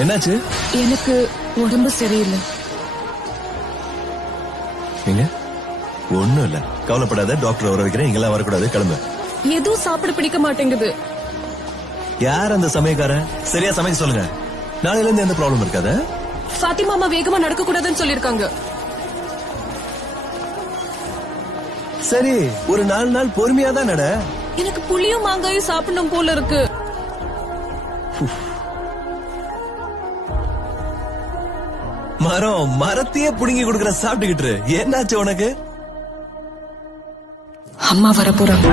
என்னாச்சு? எனக்கு உடம்பு சரியில்லை. நீங்க ஒண்ணும் இல்ல, கவலைப்படாத. டாக்டர் வர வைக்கிறேன். இங்கெல்லாம் வரக்கூடாது, கிளம்பு. எதுவும் சாப்பிட பிடிக்க மாட்டேங்குது. யார் அந்த சமயக்காரன்? சரியா சமைக்க சொல்லுங்க. நாளையில இருந்து எந்த ப்ராப்ளம் இருக்காது. ஃபாத்திமா அம்மா வேகமா நடக்க கூடாதுன்னு சொல்லிருக்காங்க. சரி, ஒரு 4 நாள் பொறுமையா தான் நட. எனக்கு புளியும் மாங்காயும் சாப்பிடணும் போல இருக்கு. மரத்தையே புடுங்கி கொடுக்கற சாப்பிட்டுக்கிட்டு என்னாச்சு உனக்கு? அம்மா வர போறாங்க.